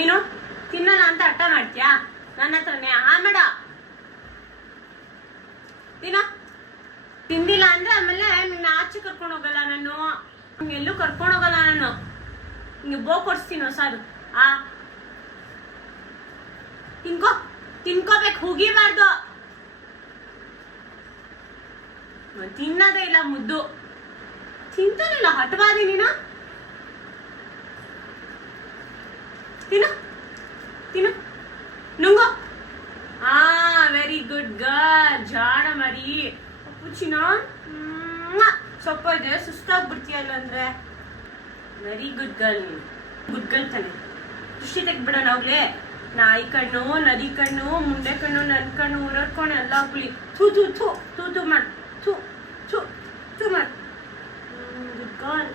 ಏನು ತಿನ್ನಲ್ಲ ಅಂತ ಹಠ ಮಾಡ್ತೀಯಾ ನನ್ನ ಹತ್ರನೇ? ಆಮೇಡ ತಿನ್ನೋ. ತಿಂದಿಲ್ಲ ಅಂದ್ರೆ ಆಮೇಲೆ ನಿನ್ನ ಆಚೆ ಕರ್ಕೊಂಡು ಹೋಗಲ್ಲ ನಾನು, ಎಲ್ಲೂ ಕರ್ಕೊಂಡು ಹೋಗಲ್ಲ ನಾನು. ಹಿಂಗೆ ಕೊಡ್ಸ್ತೀನೋ ಸಾರು. ತಿನ್ಕೋಬೇಕು, ಹುಗಿಬಾರ್ದು. ತಿನ್ನೋದೇ ಇಲ್ಲ ಮುದ್ದು. ತಿಂತಾನಿಲ್ಲ, ಹಠವಾದಿ ನೀನು. ತಿನ್ನು ತಿನ್ನು ನುಂಗೋ. ವೆರಿ ಗುಡ್ ಗರ್ಲ್, ಜಾಣ ಮರಿ. ಪುಚ್ಚಿನ ಸ್ವಲ್ಪ ಇದೆ, ಸುಸ್ತಾಗ್ಬಿಡ್ತೀಯಲ್ಲ ಅಂದ್ರೆ. ವೆರಿ ಗುಡ್ ಗರ್ಲ್ ನೀನು, ಗುಡ್ ಗರ್ಲ್ ತಾನೆ. ದೃಷ್ಟಿ ತೆಗ್ಬಿಡೋಣ ಹೋಗ್ಲೇ. ನಾಯಿ ಕಣ್ಣು, ನದಿ ಕಣ್ಣು, ಮುಂಡೆ ಕಣ್ಣು, ನನ್ ಕಣ್ಣು, ಉರಡ್ಕೊಂಡು ಎಲ್ಲ ಹಾಕ್ಲಿ. ಥೂ ಥೂ ಥೂ ಥೂ ಥೂ ಮಾಡು, ಥೂ ಥೂ ಥೂ ಮಾಡು. Good girl.